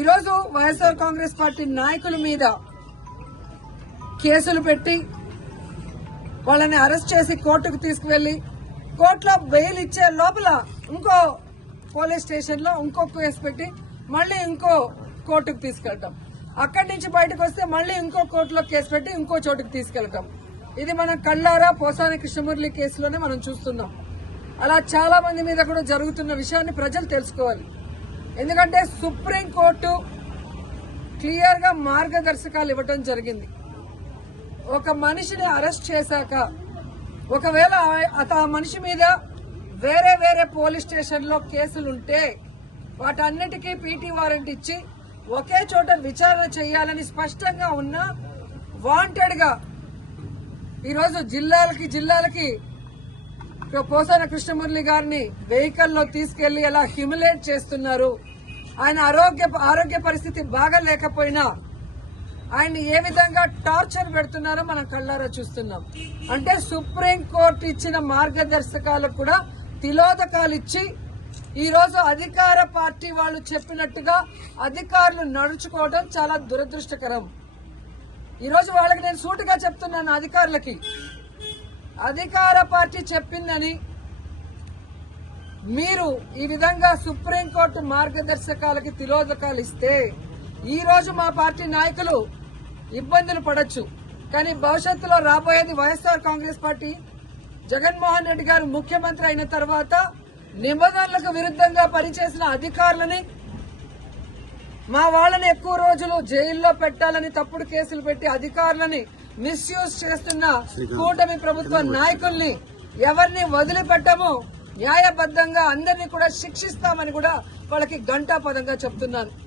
ఈరోజు వైఎస్ఆర్ కాంగ్రెస్ పార్టీ నాయకుల మీద కేసులు పెట్టి వాళ్ళని అరెస్ట్ చేసి కోర్టుకు తీసుకువెళ్లి కోర్టులో బెయిల్ ఇచ్చే లోపల ఇంకో పోలీస్ స్టేషన్ లో ఇంకో కేసు పెట్టి మళ్లీ ఇంకో కోర్టుకు తీసుకెళ్తాం. అక్కడి నుంచి బయటకు వస్తే మళ్లీ ఇంకో కోర్టులో కేసు పెట్టి ఇంకో చోటుకు తీసుకెళ్తాం. ఇది మనం కళ్ళారా పోసాని కృష్ణమురళి కేసులోనే మనం చూస్తున్నాం. అలా చాలా మంది మీద కూడా జరుగుతున్న విషయాన్ని ప్రజలు తెలుసుకోవాలి. ఎందుకంటే సుప్రీంకోర్టు క్లియర్ గా మార్గదర్శకాలు ఇవ్వటం జరిగింది. ఒక మనిషిని అరెస్ట్ చేశాక ఒకవేళ ఆ మనిషి మీద వేరే వేరే పోలీస్ స్టేషన్ లో కేసులుంటే వాటన్నిటికీ పీటీ వారెంట్ ఇచ్చి ఒకే చోట విచారణ చేయాలని స్పష్టంగా ఉన్న వాంటెడ్ గా ఈరోజు జిల్లాలకి పోసాన కృష్ణమురళి గారిని వెహికల్లో తీసుకెళ్లి ఎలా హ్యూమిలేట్ చేస్తున్నారు, ఆయన ఆరోగ్య పరిస్థితి బాగాలేకపోయినా ఆయన్ని ఏ విధంగా టార్చర్ పెడుతున్నారో మనం కళ్ళారా చూస్తున్నాం. అంటే సుప్రీంకోర్టు ఇచ్చిన మార్గదర్శకాలకు కూడా తిలోదకాలు ఇచ్చి ఈరోజు అధికార పార్టీ వాళ్ళు చెప్పినట్టుగా అధికారులు నడుచుకోవడం చాలా దురదృష్టకరం. ఈరోజు వాళ్ళకి నేను సూటిగా చెప్తున్నాను, అధికారులకి అధికార పార్టీ చెప్పిందని మీరు ఈ విధంగా సుప్రీంకోర్టు మార్గదర్శకాలకి తిలోదకాలు ఇస్తే ఈ రోజు మా పార్టీ నాయకులు ఇబ్బందులు పడొచ్చు. కానీ భవిష్యత్తులో రాబోయేది వైఎస్ఆర్ కాంగ్రెస్ పార్టీ. జగన్మోహన్ రెడ్డి గారు ముఖ్యమంత్రి అయిన తర్వాత నిబంధనలకు విరుద్ధంగా పనిచేసిన అధికారులని, మా వాళ్ళని ఎక్కువ రోజులు జైల్లో పెట్టాలని తప్పుడు కేసులు పెట్టి అధికారులని మిస్యూజ్ చేస్తున్న కూటమి ప్రభుత్వ నాయకుల్ని ఎవరిని వదిలిపెట్టము, న్యాయబద్దంగా అందరినీ కూడా శిక్షిస్తామని కూడా వాళ్ళకి ఘంటాపదంగా చెప్తున్నాను.